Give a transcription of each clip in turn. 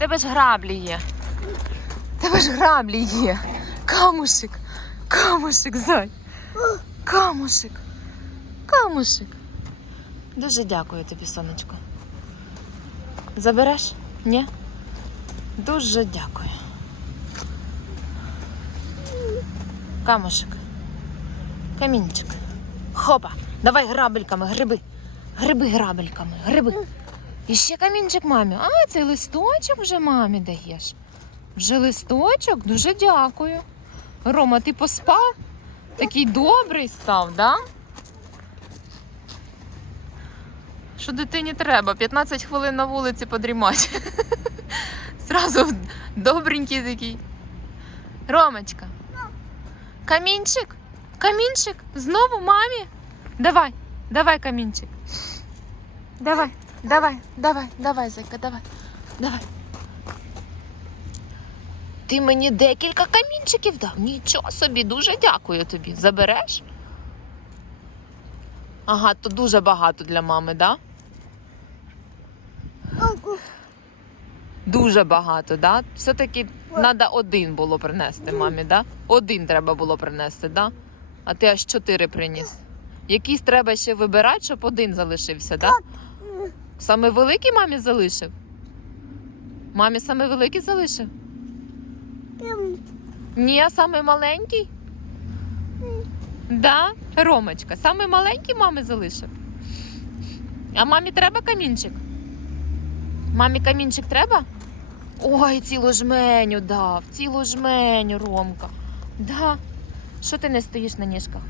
тебе ж граблі є. Тебе ж граблі є. Камушик, камушик, зай. Камушик, камушик. Дуже дякую тобі, сонечко. Забереш? Ні? Дуже дякую. Камушик. Камінчик. Хопа. Давай грабельками, гриби. Гриби грабельками, гриби. І ще камінчик мамі. А, цей листочок вже мамі даєш. Вже листочок? Дуже дякую. Рома, ти поспав? Такий добрий став, да? Що дитині треба? 15 хвилин на вулиці подрімати. Зразу добренький такий. Ромочка. Камінчик? Камінчик? Знову мамі? Давай, давай, камінчик. Давай, давай, давай, давай, зайка, давай, давай. Ти мені декілька камінчиків дав. Нічого собі, дуже дякую тобі. Забереш? Ага, то дуже багато для мами, да? Дуже багато, да? Все-таки треба один було принести мамі, да? Один треба було принести, да? А ти аж чотири приніс. Якийсь треба ще вибирати, щоб один залишився, да? Саме великий мамі залишив? Мамі саме великий залишив? Ні, а саме маленький? Да, Ромочка, саме маленький мами залишив. А мамі треба камінчик? Мамі камінчик треба? Ой, цілу жменю дав, цілу жменю, Ромка. Да. Що ти не стоїш на ніжках?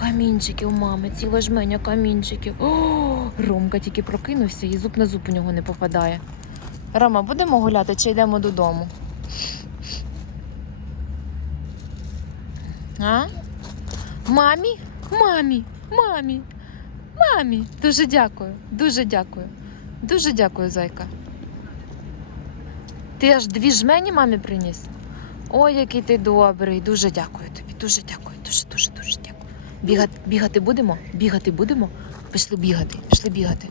Камінчики у мами, ціла жменя камінчиків. О, Ромка тільки прокинувся і зуб на зуб у нього не попадає. Рома, будемо гуляти чи йдемо додому? А? Мамі? Мамі, мамі, мамі. Дуже дякую, дуже дякую. Дуже дякую, зайка. Ти аж дві жмені мамі приніс? Ой, який ти добрий. Дуже дякую тобі. Дуже дякую. Бігати, бігати будемо? Бігати будемо? Пішли бігати, пішли бігати.